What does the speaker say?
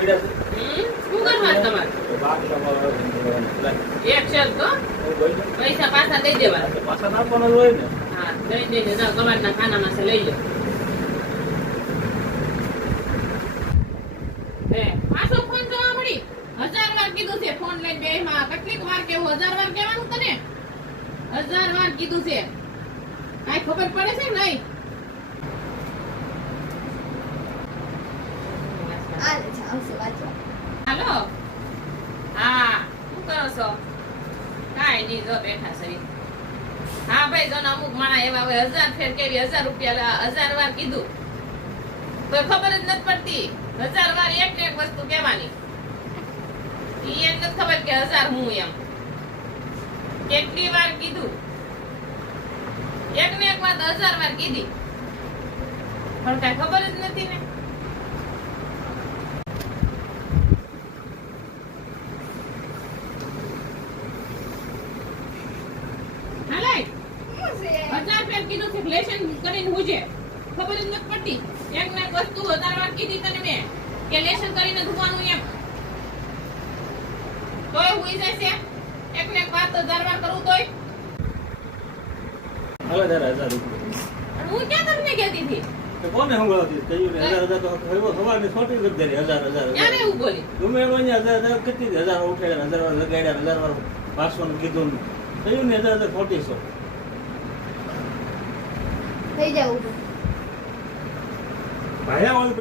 શું કરવા તમારે એક શર્ટ તો પૈસા પાછા દઈ દેવા પાછા આપવાના હોય ને. હા દઈ દેજો જાઓ કબાટના ખાનામાં છે લઈ લો પાછો ફોન જોવા મળી 1000 વાર કીધું છે ફોન લઈને બેમાં કેટલીક વાર કેવું 1000 વાર કહેવાનું તને 1000 વાર કીધું છે કાઈ ખબર પડે છે નહીં હાલો હા શું કરો છો કાઈ નહીં જો બેઠા છે હા ભાઈ જો અમુક માણા એવા હોય 1000 ફેર કેવી 1000 રૂપિયા 1000 વાર કીધું તો ખબર જ નથી પડતી 1000 વાર એક ને એક વસ્તુ કહેવાની ઈ એમ નથી ખબર કે 1000 હું એમ કેટલી વાર કીધું એક ને એક વાત 1000 વાર કીધી પણ કઈ ખબર જ નથી ને કીધું છે લેશન કરીને હુજે ખબર જ નથી પડતી એક ને એક વસ્તુ 1000 વાર કીધી તને મેં કે લેશન કરીને ધુવાનું એમ તોય હુઈ જાય છે એક ને એક વાત 1000 વાર કરું તોય હવે 1000 રૂપિયા હું ક્યાં તમને કહેતી હતી તો કોને સંભળાવતી કહ્યું ને 1000 તો સવારની છોટી કરી દે 1000 ક્યારે એવું બોલી ગમે એમ અહીંયા 1000 કેટલી 1000 ઉઠાડ્યા 1000 વાર લગાડ્યા 1000 વાર પાસવાનું કીધું કહ્યું ને 1000 ખોટી છો થઈ જાવ ભાયા